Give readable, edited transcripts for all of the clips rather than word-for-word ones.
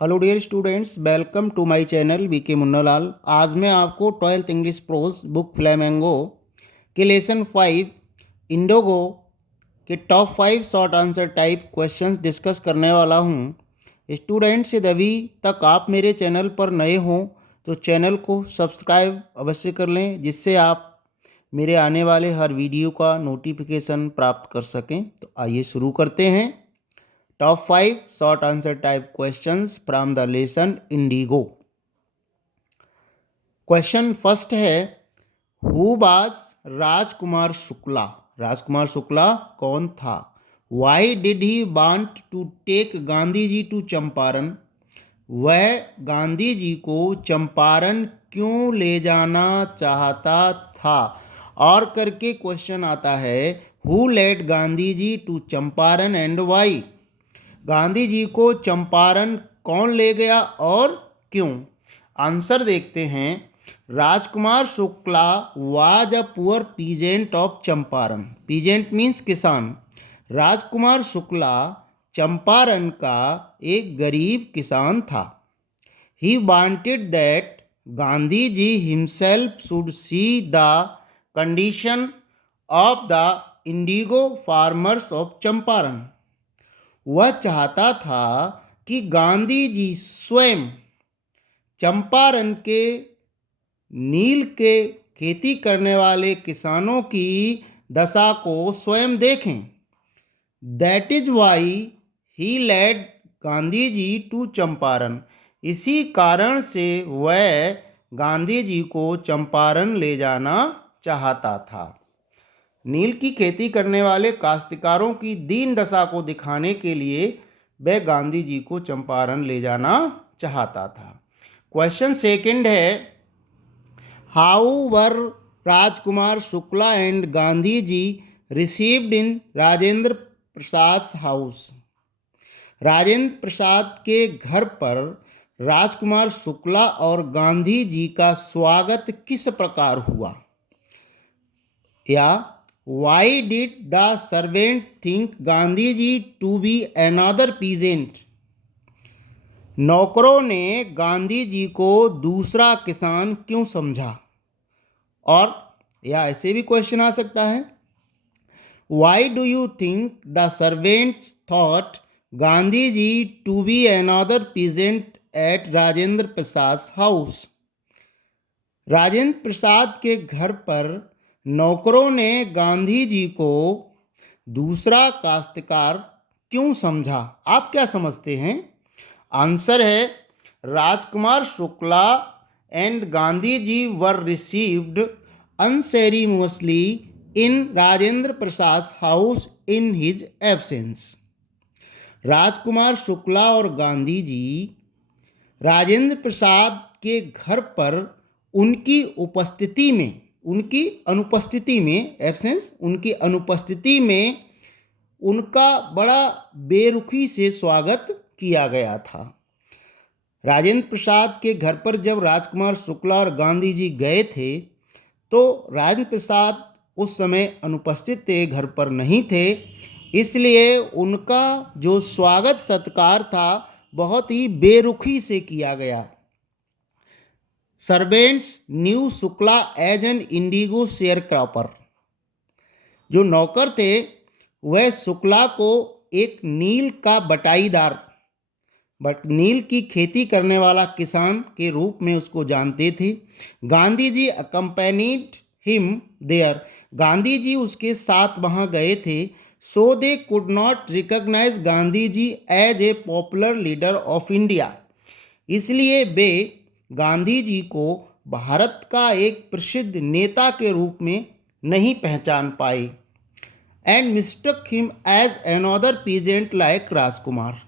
Hello dear students, welcome to my channel VK Munnalal. आज मैं आपको 12th English prose book Flamingo के lesson 5 Indigo के top 5 short answer type questions discuss करने वाला हूं। स्टूडेंट्स, यदि अभी तक आप मेरे चैनल पर नए हों तो चैनल को सब्सक्राइब अवश्य कर लें, जिससे आप मेरे आने वाले हर वीडियो का नोटिफिकेशन प्राप्त कर सकें। तो आइए शुरू करते हैं। Top 5 short answer type questions from the lesson Indigo. Question first है, हु वाज राजकुमार शुक्ला। राजकुमार शुक्ला कौन था? Why did he want to take Gandhi ji to Champaran. वह गांधी जी को चंपारण क्यों ले जाना चाहता था? और करके क्वेश्चन आता है, who led Gandhi ji to Champaran and why. Gandhi ji को चंपारण कौन ले गया और क्यों? आंसर देखते हैं। Rajkumar Shukla was a poor peasant of Champaran. Peasant means किसान। राजकुमार शुक्ला चंपारण का एक गरीब किसान था। He wanted that Gandhi ji himself should see the condition of the indigo farmers of Champaran. वह चाहता था कि गांधी जी स्वयं चंपारण के नील के खेती करने वाले किसानों की दशा को स्वयं देखें। That is why he led Gandhi ji to Champaran. इसी कारण से वह गांधी जी को चंपारण ले जाना चाहता था। नील की खेती करने वाले काश्तकारों की दीन दशा को दिखाने के लिए वह गांधी जी को चंपारण ले जाना चाहता था। क्वेश्चन सेकंड है, how were Rajkumar Shukla and Gandhi ji received in Rajendra Prasad house. Rajendra Prasad के घर पर राजकुमार शुक्ला और गांधी जी का स्वागत किस प्रकार हुआ? या why did the servant think Gandhi ji to be another peasant. नौकरों ने गांधी जी को दूसरा किसान क्यों समझा? और या ऐसे भी क्वेश्चन आ सकता है, why do you think the servants thought Gandhi ji to be another peasant at Rajendra Prasad house. Rajendra Prasad के घर पर नौकरों ने गांधी जी को दूसरा काश्तकार क्यों समझा? आप क्या समझते हैं? आंसर है, Rajkumar Shukla and Gandhi ji were received unceremoniously in Rajendra Prasad house in his absence. Rajkumar Shukla और गांधी जी राजेंद्र प्रसाद के घर पर उनकी उपस्थिति में, उनकी अनुपस्थिति में, एब्सेंस, उनकी अनुपस्थिति में उनका बड़ा बेरुखी से स्वागत किया गया था। राजेंद्र प्रसाद के घर पर जब राजकुमार शुक्ला और गांधी जी गए थे तो राजेंद्र प्रसाद उस समय अनुपस्थित थे, घर पर नहीं थे, इसलिए उनका जो स्वागत सत्कार था बहुत ही बेरुखी से किया गया। Servants knew Shukla as an indigo sharecropper. जो नौकर थे वह शुक्ला को एक नील का बटाईदार, नील की खेती करने वाला किसान के रूप में उसको जानते थे। Gandhi ji accompanied him there. Gandhi ji उसके साथ वहाँ गए थे। So they could not recognise Gandhi ji as a popular leader of India. इसलिए वे गांधी जी को भारत का एक प्रसिद्ध नेता के रूप में नहीं पहचान पाए। And mistook him as another peasant like Rajkumar.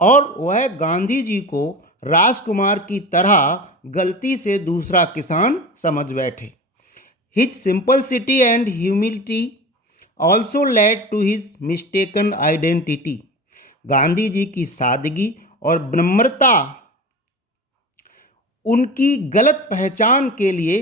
और वह गांधी जी को राजकुमार की तरह गलती से दूसरा किसान समझ बैठे। His simplicity and humility also led to his mistaken identity. Gandhi ji की सादगी और विनम्रता उनकी गलत पहचान के लिए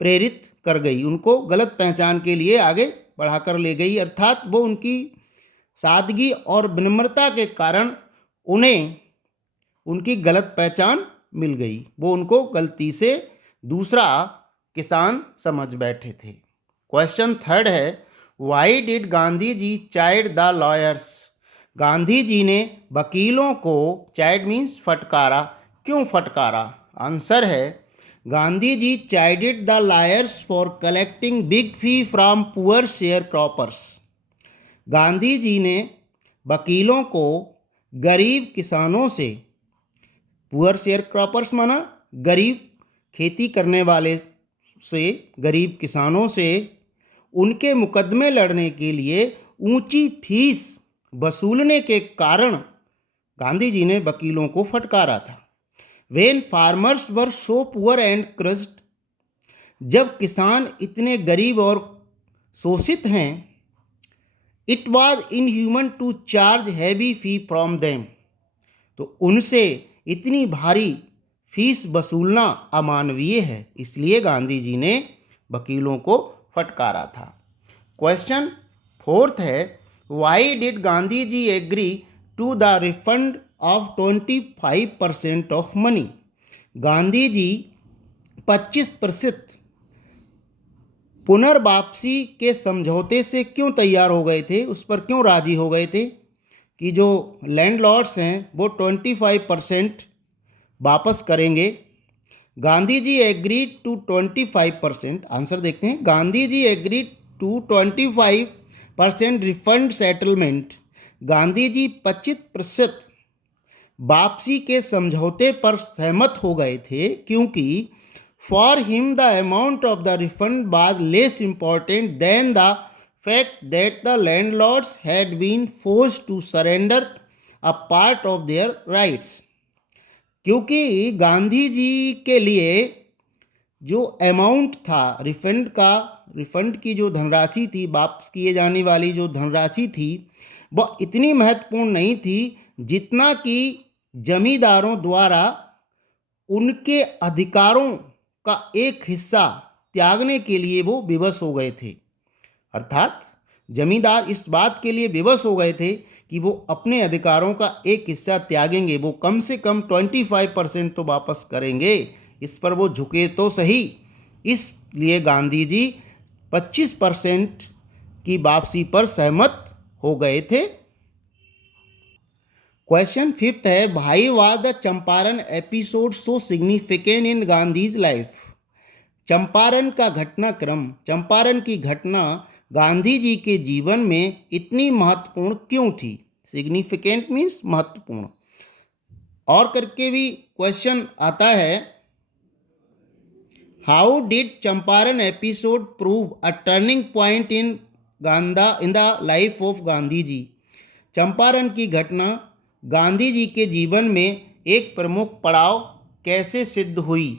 प्रेरित कर गई, उनको गलत पहचान के लिए आगे बढ़ाकर ले गई। अर्थात वो उनकी सादगी और विनम्रता के कारण उन्हें उनकी गलत पहचान मिल गई, वो उनको गलती से दूसरा किसान समझ बैठे थे। क्वेश्चन थर्ड है, why did Gandhi ji chide the lawyers? Gandhi ji ने वकीलों को, चाइड मीन्स फटकारा, क्यों फटकारा? आंसर है, Gandhi ji chided the lawyers for collecting big fee from poor sharecroppers. Gandhi ji ने वकीलों को गरीब किसानों से, पुअर शेयर क्रॉपर्स माना गरीब खेती करने वाले से, गरीब किसानों से उनके मुकदमे लड़ने के लिए ऊंची फीस वसूलने के कारण गांधी जी ने वकीलों को फटकारा था। When farmers were so poor and crushed, जब किसान इतने गरीब और शोषित हैं, it was inhuman to charge heavy fee from them, तो उनसे इतनी भारी फीस वसूलना अमानवीय है, इसलिए गांधी जी ने वकीलों को फटकारा था। क्वेश्चन फोर्थ है, why did Gandhi ji agree to the refund of 25% of money? Gandhi ji 25% पुनर्वापसी के समझौते से क्यों तैयार हो गए थे, उस पर क्यों राजी हो गए थे कि जो लैंडलॉर्ड्स हैं वो 25% वापस करेंगे? Gandhi ji agreed to 25%, answer देखते हैं, Gandhi ji agreed to 25% refund settlement. Gandhi ji 25% वापसी के समझौते पर सहमत हो गए थे क्योंकि for him the amount of the refund was less important than the fact that the landlords had been forced to surrender a part of their rights, क्योंकि गांधी जी के लिए जो अमाउंट था रिफंड की जो धनराशि थी, वापस किए जाने वाली जो धनराशि थी, वह इतनी महत्वपूर्ण नहीं थी जितना कि जमींदारों द्वारा उनके अधिकारों का एक हिस्सा त्यागने के लिए वो विवश हो गए थे। अर्थात जमींदार इस बात के लिए विवश हो गए थे कि वो अपने अधिकारों का एक हिस्सा त्यागेंगे, वो कम से कम 25% तो वापस करेंगे, इस पर वो झुके तो सही। इसलिए गांधी जी 25% की वापसी पर सहमत हो गए थे। क्वेश्चन फिफ्थ है, भाई was the Champaran episode so significant in Gandhi's life? Champaran का घटनाक्रम, चंपारण की घटना गांधी जी के जीवन में इतनी महत्वपूर्ण क्यों थी? सिग्निफिकेंट मीन्स महत्वपूर्ण। और करके भी क्वेश्चन आता है, how did Champaran episode prove a turning point in the life of Gandhi ji? Champaran की घटना गांधी जी के जीवन में एक प्रमुख पड़ाव कैसे सिद्ध हुई?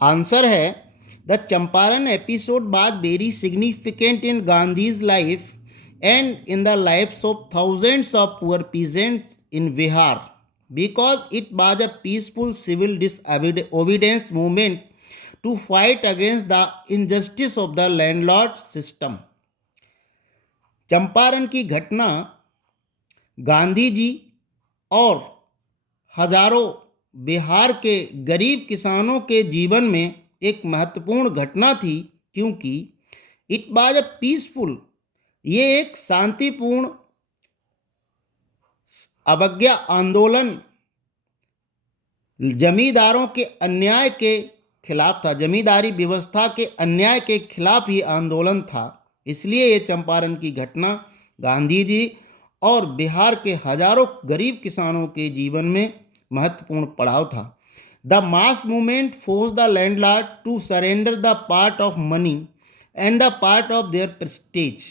आंसर है, the Champaran episode was very significant in Gandhi's life and in the lives of thousands of poor peasants in Bihar because it was a peaceful civil disobedience movement to fight against the injustice of the landlord system. Champaran की घटना गांधी जी और हजारों बिहार के गरीब किसानों के जीवन में एक महत्वपूर्ण घटना थी क्योंकि इट वाज अ पीसफुल, ये एक शांतिपूर्ण अवज्ञा आंदोलन जमींदारों के अन्याय के खिलाफ था, जमींदारी व्यवस्था के अन्याय के खिलाफ ही आंदोलन था। इसलिए ये चंपारण की घटना गांधी जी और बिहार के हजारों गरीब किसानों के जीवन में महत्वपूर्ण पड़ाव था। The mass movement force the landlord to surrender the part of money and the part of their prestige.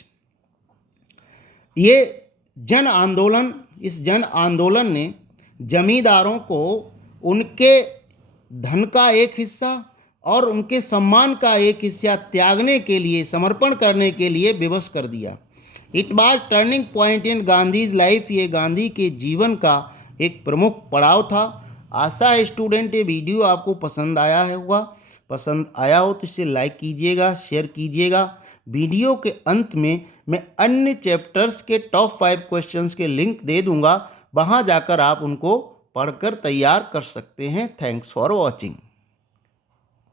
ये जन आंदोलन, इस जन आंदोलन ने जमींदारों को उनके धन का एक हिस्सा और उनके सम्मान का एक हिस्सा त्यागने के लिए, समर्पण करने के लिए विवश कर दिया। It was turning point in Gandhi's life, ये गांधी के जीवन का एक प्रमुख पड़ाव था। आशा है स्टूडेंट ये वीडियो आपको पसंद आया होगा, पसंद आया हो तो इसे लाइक कीजिएगा, शेयर कीजिएगा। वीडियो के अंत में मैं अन्य चैप्टर्स के टॉप 5 क्वेश्चंस के लिंक दे दूंगा, वहां जाकर आप उनको पढ़कर तैयार कर सकते हैं। Thanks for watching.